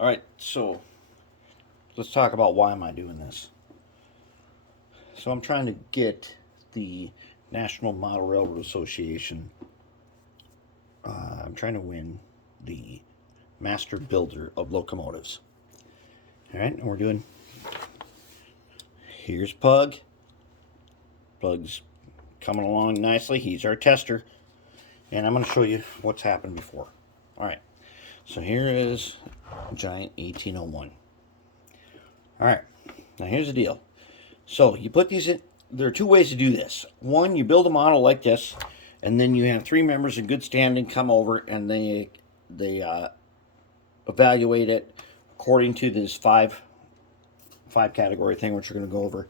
All right, so let's talk about why am I doing this. So I'm trying to get the National Model Railroad Association. I'm trying to win the Master Builder of Locomotives. All right, and we're doing. Here's Pug. Pug's coming along nicely. He's our tester, and I'm going to show you what's happened before. All right, so here is Giant 1801. All right, now here's the deal. So you put these in. There are two ways to do this. One, you build a model like this, and then you have three members in good standing come over and they evaluate it according to this five category thing, which we're going to go over,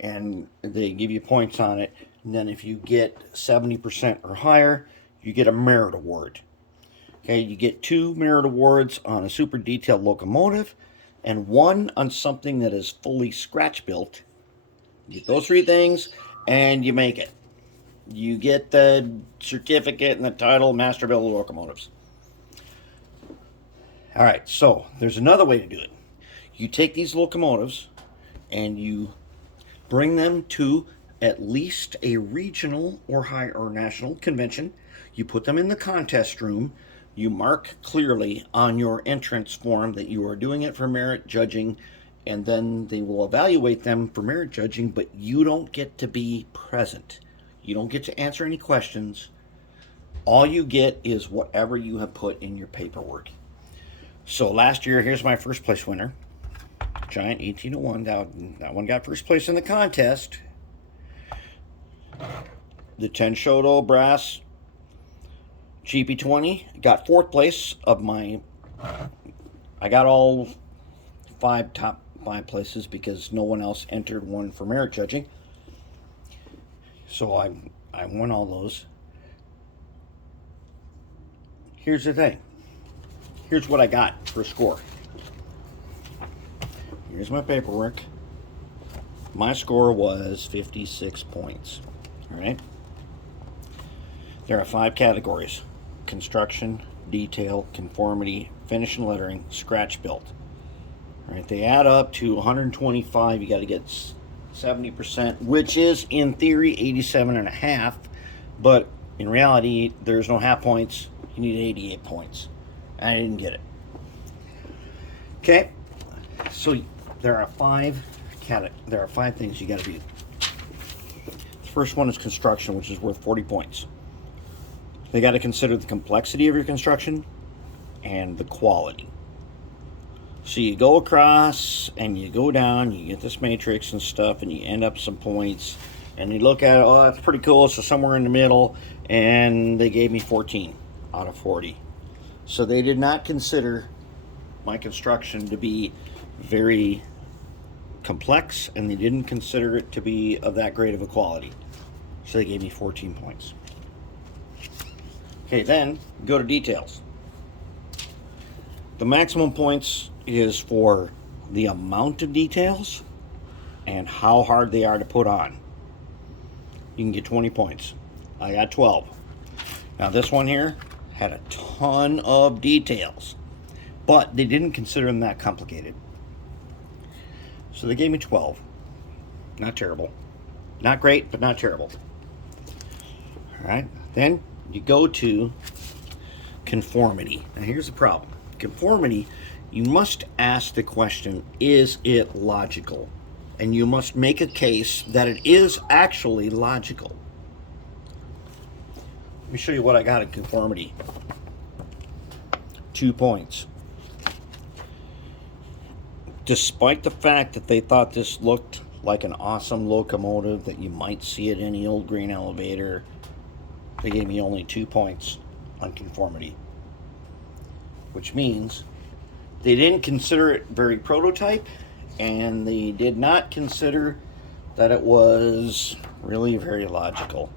and they give you points on it. And then if you get 70% or higher, you get a merit award. Okay, you get 2 merit awards on a super detailed locomotive, and 1 on something that is fully scratch built. You get those 3 things, and you make it. You get the certificate and the title, Master Builder Locomotives. All right, so there's another way to do it. You take these locomotives and you bring them to at least a regional or high or national convention. You put them in the contest room. You mark clearly on your entrance form that you are doing it for merit judging, and then they will evaluate them for merit judging, but you don't get to be present. You don't get to answer any questions. All you get is whatever you have put in your paperwork. So last year, here's my first place winner, Giant 1801. That one got first place in the contest. The 10 Shoto Brass GP20 got 4th place of my. I got all top 5 places because no one else entered one for merit judging. So I won all those. Here's the thing. Here's what I got for a score. Here's my paperwork. My score was 56 points. All right. There are 5 categories: construction, detail, conformity, finish and lettering, scratch built. All right. They add up to 125. You got to get 70%, which is in theory 87.5, but in reality there's no half points. You need 88 points. I didn't get it. Okay, so there are 5 things you got to do. The first one is construction, which is worth 40 points. They got to consider the complexity of your construction and the quality. So you go across and you go down, you get this matrix and stuff, and you end up some points, and you look at it, oh, that's pretty cool, so somewhere in the middle, and they gave me 14 out of 40. So they did not consider my construction to be very complex, and they didn't consider it to be of that great of a quality. So they gave me 14 points. Okay, then go to details. The maximum points is for the amount of details and how hard they are to put on. You can get 20 points. I got 12. Now this one here had a ton of details, but they didn't consider them that complicated. So they gave me 12. Not terrible. Not great, but not terrible. All right, then you go to conformity. Now here's the problem. Conformity, you must ask the question, is it logical? And you must make a case that it is actually logical. Let me show you what I got in conformity. 2 points. Despite the fact that they thought this looked like an awesome locomotive that you might see at any old grain elevator, they gave me only 2 points on conformity. Which means they didn't consider it very prototype, and they did not consider that it was really very logical.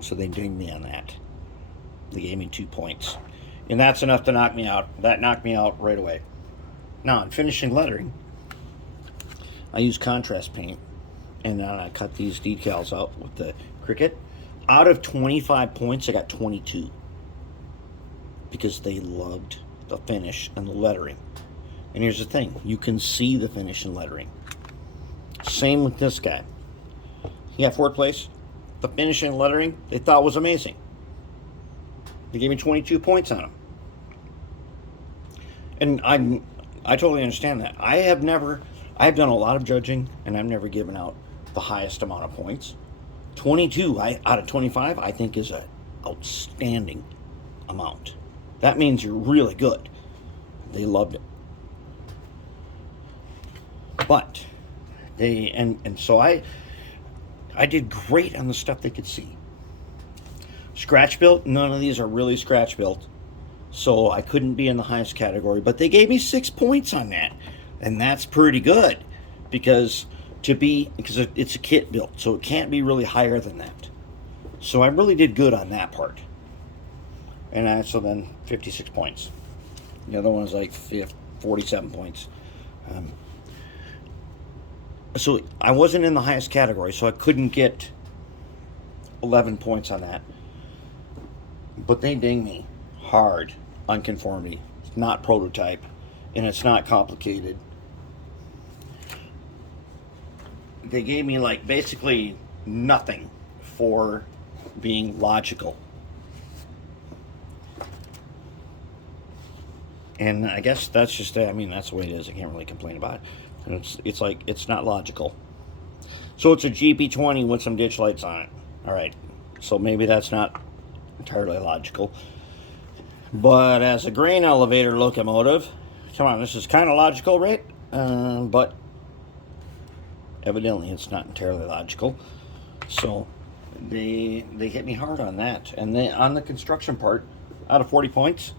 So they dinged me on that. They gave me 2 points. And that's enough to knock me out. That knocked me out right away. Now, in finishing lettering, I use contrast paint. And then I cut these decals out with the Cricut. Out of 25 points, I got 22. Because they loved the finish and the lettering. And here's the thing, you can see the finish and lettering. Same with this guy. He got 4th place. The finish and lettering they thought was amazing. They gave me 22 points on him. And I totally understand that. I've done a lot of judging, and I've never given out the highest amount of points. 22 out of 25, I think, is an outstanding amount. That means you're really good. They loved it. But so I did great on the stuff they could see. Scratch built, none of these are really scratch built. So I couldn't be in the highest category, but they gave me 6 points on that. And that's pretty good because it's a kit built, so it can't be really higher than that. So I really did good on that part. And so then 56 points. The other one was like 47 points. So I wasn't in the highest category, so I couldn't get 11 points on that. But they ding me hard on conformity. It's not prototype, and it's not complicated. They gave me like basically nothing for being logical. And I guess that's just, that's the way it is. I can't really complain about it. And it's like, it's not logical. So it's a GP20 with some ditch lights on it. All right. So maybe that's not entirely logical. But as a grain elevator locomotive, come on, this is kind of logical, right? But evidently it's not entirely logical. So they hit me hard on that. And then on the construction part, out of 40 points,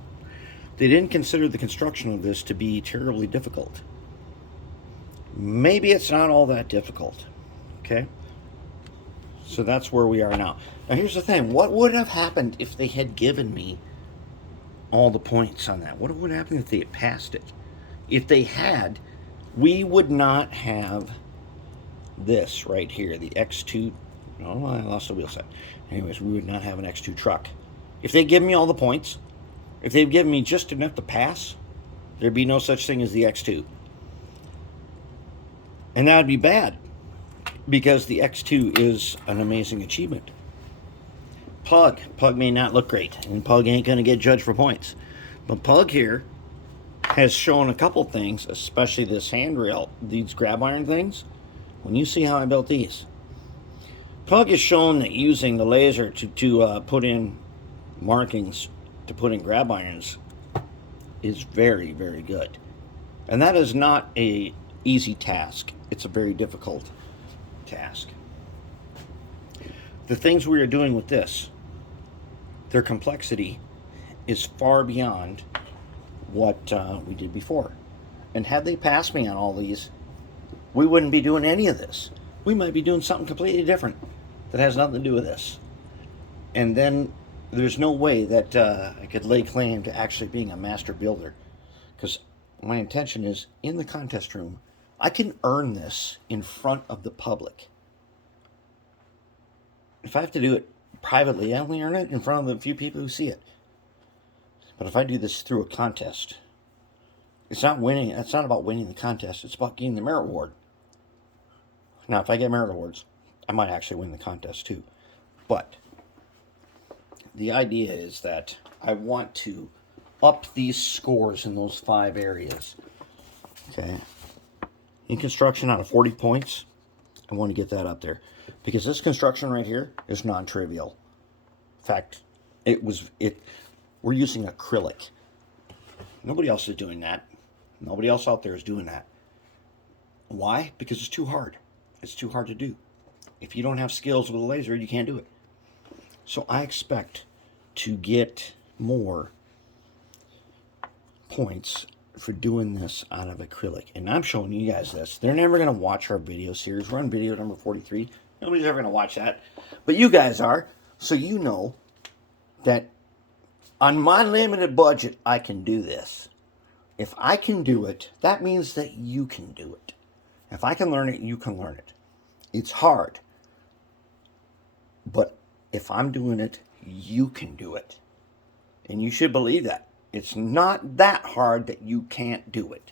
they didn't consider the construction of this to be terribly difficult. Maybe it's not all that difficult. Okay? So that's where we are now. Now here's the thing. What would have happened if they had given me all the points on that? What would happen if they had passed it? If they had, we would not have this right here, the X2. Oh, I lost the wheel set. Anyways, we would not have an X2 truck. If they'd given me all the points, if they'd given me just enough to pass, there'd be no such thing as the X2. And that would be bad, because the X2 is an amazing achievement. Pug may not look great, and Pug ain't going to get judged for points. But Pug here has shown a couple things, especially this handrail, these grab iron things. When you see how I built these, Pug has shown that using the laser to put in markings, to put in grab irons, is very, very good. And that is not a easy task. It's a very difficult task. The things we are doing with this, their complexity is far beyond what we did before. And had they passed me on all these, we wouldn't be doing any of this. We might be doing something completely different that has nothing to do with this. And then there's no way that I could lay claim to actually being a master builder, because my intention is, in the contest room, I can earn this in front of the public. If I have to do it privately, I only earn it in front of the few people who see it. But if I do this through a contest, it's not winning. It's not about winning the contest. It's about getting the merit award. Now, if I get merit awards, I might actually win the contest too. But the idea is that I want to up these scores in those 5 areas. Okay. In construction, out of 40 points, I want to get that up there, because this construction right here is non-trivial. In fact, we're using acrylic. Nobody else is doing that. Nobody else out there is doing that. Why? Because it's too hard. It's too hard to do. If you don't have skills with a laser, you can't do it. So I expect to get more points for doing this out of acrylic. And I'm showing you guys this. They're never going to watch our video series. We're on video number 43. Nobody's ever going to watch that. But you guys are. So you know that on my limited budget, I can do this. If I can do it, that means that you can do it. If I can learn it, you can learn it. It's hard. But if I'm doing it, you can do it. And you should believe that. It's not that hard that you can't do it.